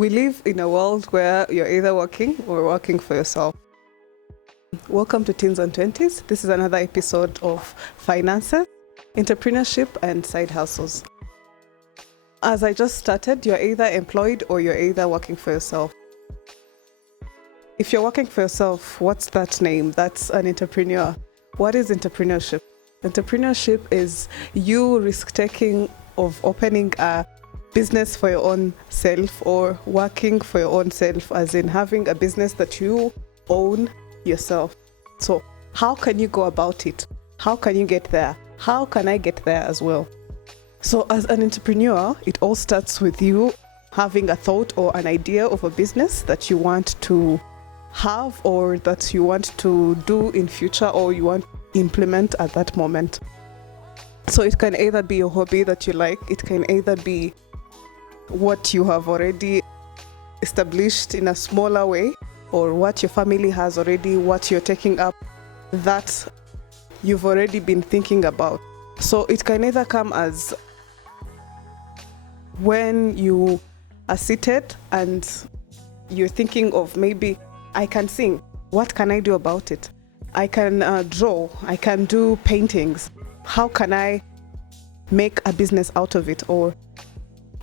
We live in a world where you're either working or working for yourself. Welcome to Teens and 20s. This is another episode of finances, entrepreneurship, and side hustles. As I just started, you're either employed or you're either working for yourself. If you're working for yourself, what's that name? That's an entrepreneur. What is entrepreneurship? Entrepreneurship is you risk-taking of opening a business for your own self or working for your own self, as in having a business that you own yourself. So how can you go about it? How can you get there? How can I get there as well? So as an entrepreneur, it all starts with you having a thought or an idea of a business that you want to have or that you want to do in future or you want to implement at that moment. So it can either be a hobby that you like, it can either be what you have already established in a smaller way, or what your family has already, what you're taking up that you've already been thinking about. So it can either come as when you are seated and you're thinking of, maybe I can sing, what can I do about it? I can draw, I can do paintings. How can I make a business out of it or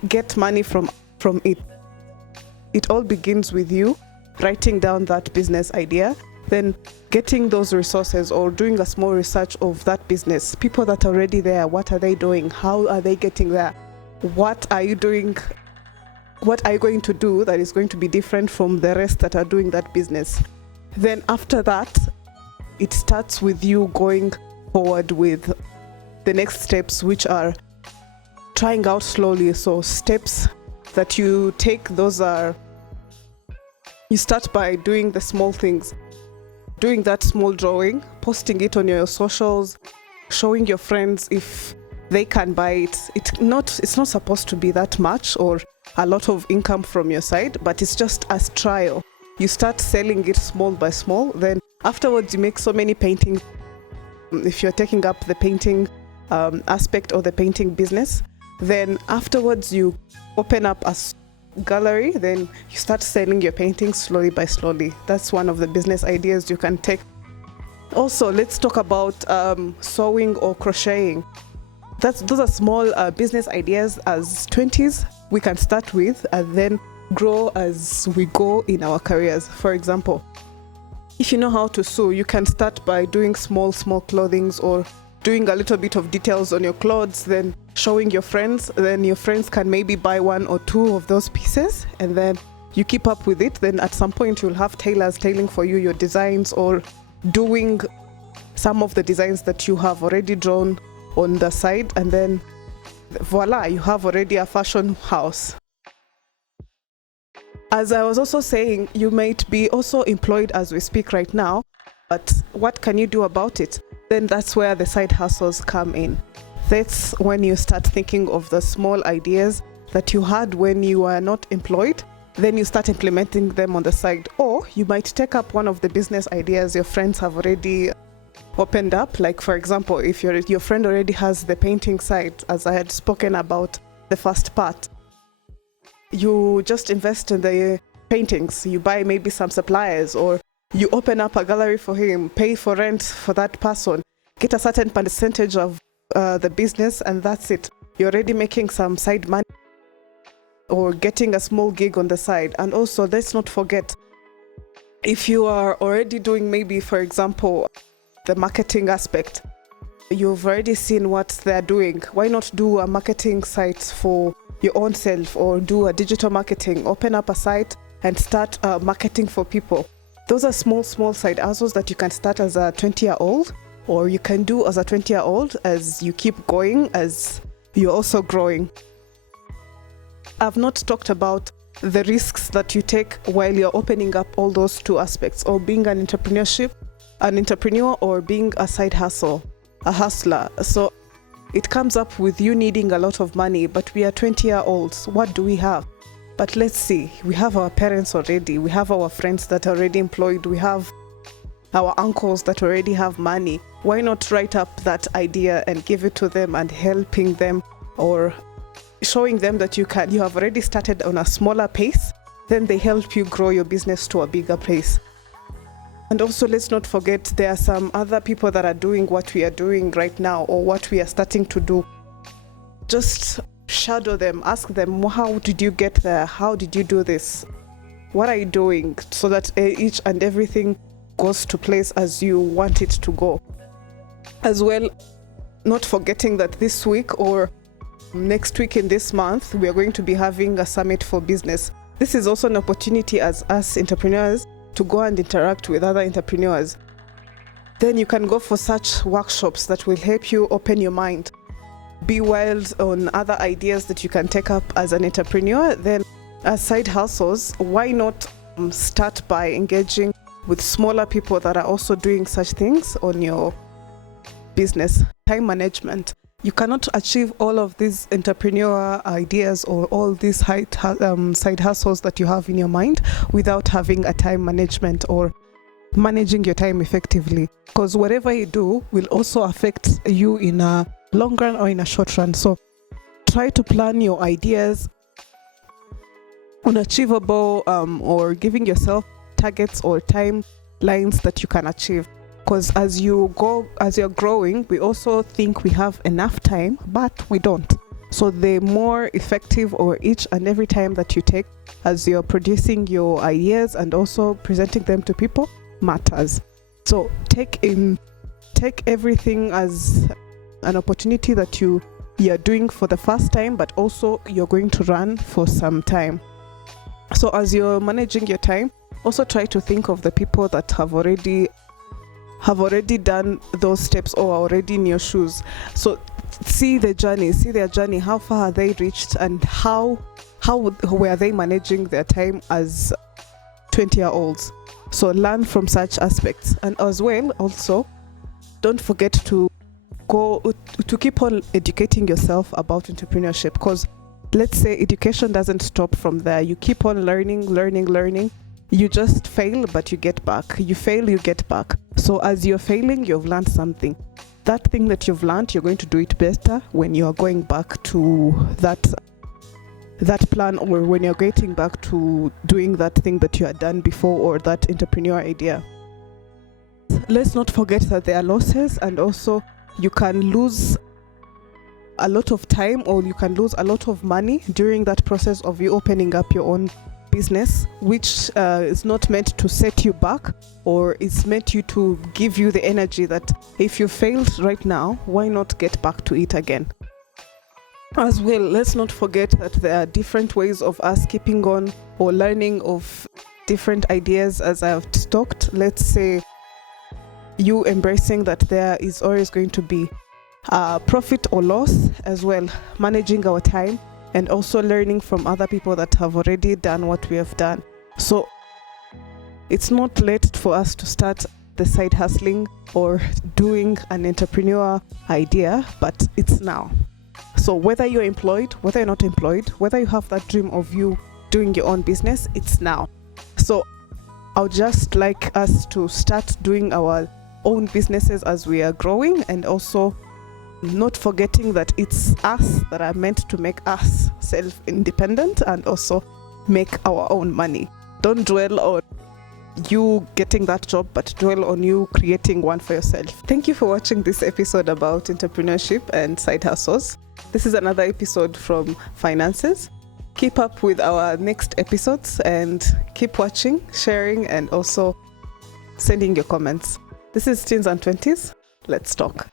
get money from it? It all begins with you writing down that business idea, then getting those resources or doing a small research of that business. People that are already there, what are they doing? How are they getting there? What are you doing? What are you going to do that is going to be different from the rest that are doing that business? Then after that, it starts with you going forward with the next steps, which are trying out slowly. So steps that you take, those are, you start by doing the small things, doing that small drawing, posting it on your socials, showing your friends if they can buy it. It's not supposed to be that much or a lot of income from your side, but it's just as trial. You start selling it small by small, then afterwards you make so many paintings. If you're taking up the painting aspect or the painting business, then afterwards you open up a gallery, then you start selling your paintings slowly by slowly. That's one of the business ideas you can take. Also, let's talk about sewing or crocheting. Those are small business ideas as 20s we can start with and then grow as we go in our careers. For example, if you know how to sew, you can start by doing small clothings or doing a little bit of details on your clothes, then showing your friends. Then your friends can maybe buy one or two of those pieces, and then you keep up with it. Then at some point you'll have tailors tailing for you your designs or doing some of the designs that you have already drawn on the side, and then voila, you have already a fashion house. As I was also saying, you might be also employed as we speak right now, but what can you do about it? Then that's where the side hustles come in. That's when you start thinking of the small ideas that you had when you were not employed. Then you start implementing them on the side. Or you might take up one of the business ideas your friends have already opened up. Like, for example, if your friend already has the painting side, as I had spoken about the first part, you just invest in the paintings. You buy maybe some suppliers, or you open up a gallery for him, pay for rent for that person, get a certain percentage of the business, and that's it. You're already making some side money or getting a small gig on the side. And also, let's not forget, if you are already doing maybe, for example, the marketing aspect, you've already seen what they're doing. Why not do a marketing site for your own self, or do a digital marketing, open up a site and start marketing for people? Those are small side hustles that you can start as a 20-year-old, or you can do as a 20-year-old as you keep going, as you're also growing. I've not talked about the risks that you take while you're opening up all those two aspects, or being an entrepreneur, or being a side hustle, a hustler. So it comes up with you needing a lot of money, but we are 20-year-olds. What do we have? But let's see, we have our parents already, we have our friends that are already employed, we have our uncles that already have money. Why not write up that idea and give it to them and helping them, or showing them that you have already started on a smaller pace, then they help you grow your business to a bigger place. And also, let's not forget, there are some other people that are doing what we are doing right now, or what we are starting to do. Just shadow them, ask them, how did you get there? How did you do this? What are you doing? So that each and everything goes to place as you want it to go. As well, not forgetting that this week or next week in this month, we are going to be having a summit for business. This is also an opportunity as us entrepreneurs to go and interact with other entrepreneurs. Then you can go for such workshops that will help you open your mind, be wild on other ideas that you can take up as an entrepreneur. Then as side hustles, why not start by engaging with smaller people that are also doing such things on your business? Time management. You cannot achieve all of these entrepreneur ideas or all these side hustles that you have in your mind without having a time management or managing your time effectively, because whatever you do will also affect you in a long run or in a short run. So try to plan your ideas on achievable or giving yourself targets or timelines that you can achieve. Because as you're growing, we also think we have enough time, but we don't. So the more effective or each and every time that you take as you're producing your ideas and also presenting them to people matters. So take everything as an opportunity that you're doing for the first time, but also you're going to run for some time. So as you're managing your time, also try to think of the people that have already done those steps or are already in your shoes. So see their journey, how far have they reached, and how were they managing their time as 20-year-olds. So learn from such aspects. And as well, also, don't forget to keep on educating yourself about entrepreneurship, because let's say education doesn't stop from there. You keep on learning. You just fail, but you get back. You fail, you get back. So as you're failing, you've learned something. That thing that you've learned, you're going to do it better when you're going back to that plan, or when you're getting back to doing that thing that you had done before, or that entrepreneur idea. Let's not forget that there are losses, and also you can lose a lot of time, or you can lose a lot of money during that process of you opening up your own business, which is not meant to set you back, or it's meant to give you the energy that if you failed right now, why not get back to it again. As well, let's not forget that there are different ways of us keeping on or learning of different ideas, as I've talked. Let's say you embracing that there is always going to be profit or loss, as well managing our time, and also learning from other people that have already done what we have done. So it's not late for us to start the side hustling or doing an entrepreneur idea, but it's now. So whether you're employed, whether you're not employed, whether you have that dream of you doing your own business, it's now. So I would just like us to start doing our own businesses as we are growing, and also not forgetting that it's us that are meant to make us self-independent and also make our own money. Don't dwell on you getting that job, but dwell on you creating one for yourself. Thank you for watching this episode about entrepreneurship and side hustles. This is another episode from Finances. Keep up with our next episodes and keep watching, sharing, and also sending your comments. This is Teens and 20s. Let's talk.